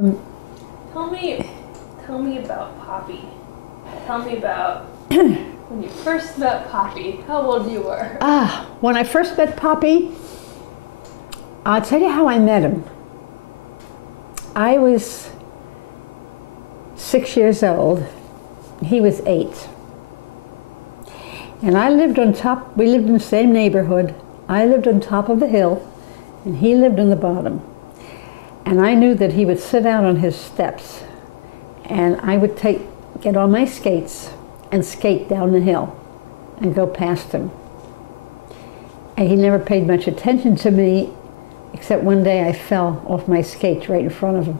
Tell me, tell me about Poppy. Tell me about when you first met Poppy, how old you were. When I first met Poppy, I'll tell you how I met him. I was 6 years old. He was 8. And I lived on top, we lived in the same neighborhood. I lived on top of the hill, and he lived on the bottom. And I knew that he would sit out on his steps, and I would get on my skates and skate down the hill and go past him. And he never paid much attention to me, except one day I fell off my skates right in front of him.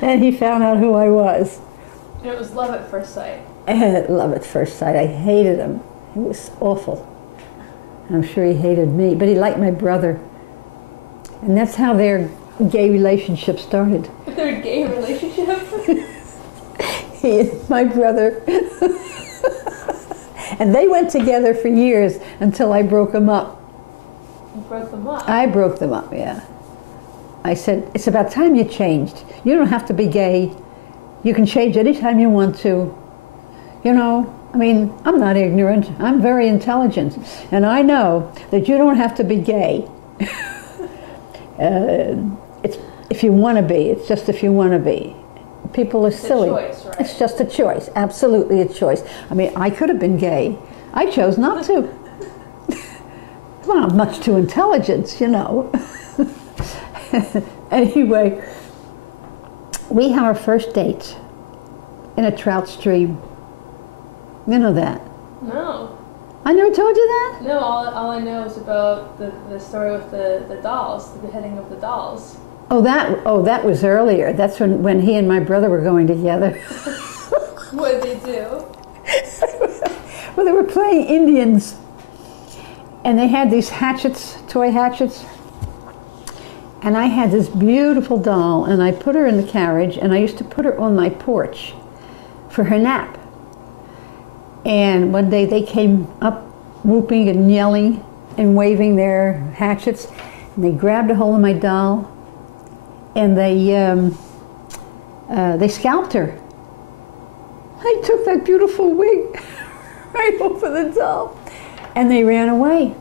And he found out who I was. And it was love at first sight. Love at first sight. I hated him. He was awful. I'm sure he hated me, but he liked my brother. And that's how their gay relationship started. Their gay relationship? He and my brother. And they went together for years until I broke them up. You broke them up? I broke them up, yeah. I said, it's about time you changed. You don't have to be gay. You can change anytime you want to. You know, I mean, I'm not ignorant. I'm very intelligent. And I know that you don't have to be gay. It's if you want to be. It's just if you want to be. People are silly. It's a choice, right? It's just a choice. Absolutely a choice. I mean, I could have been gay. I chose not to. Well, I'm much too intelligent, you know. Anyway, we had our first date in a trout stream. You know that? No. I never told you that? No, all I know is about the story with the dolls, the beheading of the dolls. Oh, that was earlier. That's when he and my brother were going together. What did they do? Well, they were playing Indians. And they had these hatchets, toy hatchets. And I had this beautiful doll, and I put her in the carriage, and I used to put her on my porch for her nap. And one day they came up whooping and yelling and waving their hatchets, and they grabbed a hold of my doll, and they scalped her. I took that beautiful wig right over the doll, and they ran away.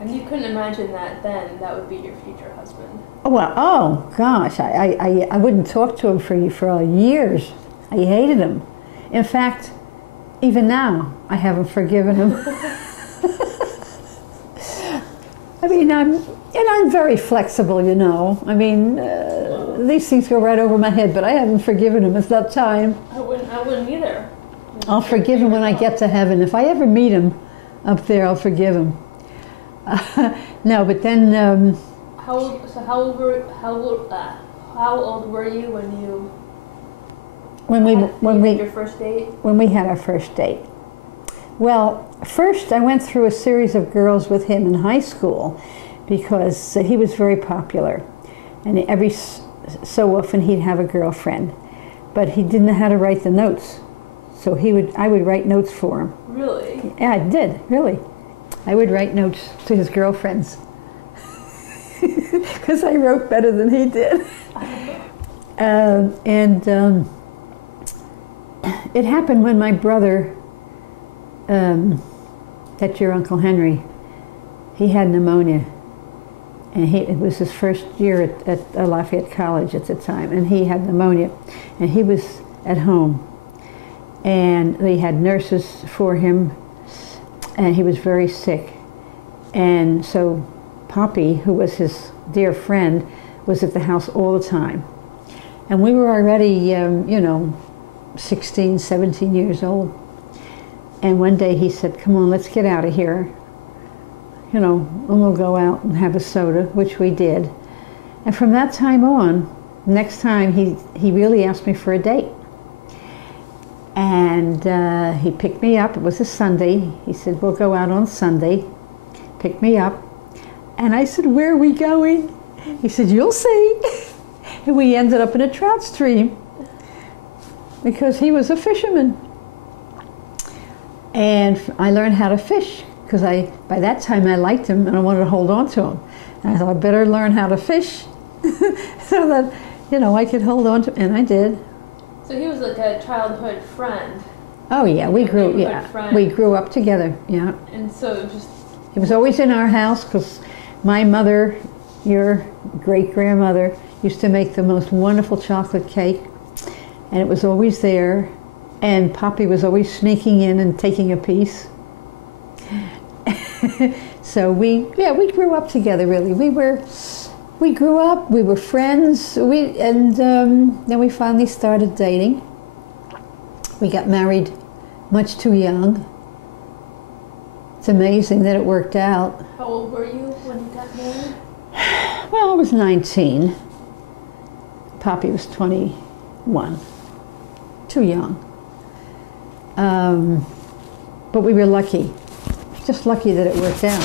And you couldn't imagine that then that would be your future husband. Well, oh gosh, I wouldn't talk to him for years. I hated him. In fact, even now, I haven't forgiven him. I mean, I'm very flexible, you know. I mean, these things go right over my head, but I haven't forgiven him. It's that time. I wouldn't either. I'll forgive him when I get to heaven. If I ever meet him up there, I'll forgive him. No, but then. How old were you when you had your first date? When we had our first date. Well, first I went through a series of girls with him in high school because he was very popular, and every so often he'd have a girlfriend, but he didn't know how to write the notes, so I would write notes for him. Really? Yeah, I did, really. I would write notes to his girlfriends because I wrote better than he did. It happened when my brother, that's your Uncle Henry, he had pneumonia. And it was his first year at Lafayette College at the time, and he had pneumonia. And he was at home. And they had nurses for him, and he was very sick. And so Poppy, who was his dear friend, was at the house all the time. And we were already, you know, 16, 17 years old. And one day he said, come on, let's get out of here. You know, and we'll go out and have a soda, which we did. And from that time on, next time he really asked me for a date. And he picked me up. It was a Sunday. He said, we'll go out on Sunday. Picked me up. And I said, where are we going? He said, you'll see. And we ended up in a trout stream because he was a fisherman. And I learned how to fish because by that time I liked him and I wanted to hold on to him. And I thought, I better learn how to fish so that, you know, I could hold on to, and I did. So he was like a childhood friend. Oh yeah, we grew, Neighborhood friend. we grew up together, yeah. And so it just, He was always in our house because my mother, your great-grandmother, used to make the most wonderful chocolate cake, and it was always there, and Poppy was always sneaking in and taking a piece. So we grew up together, really. We grew up, we were friends, then we finally started dating. We got married much too young. It's amazing that it worked out. how old were you when you got married? Well, I was 19. Poppy was 21. Too young. But we were lucky. Just lucky that it worked out.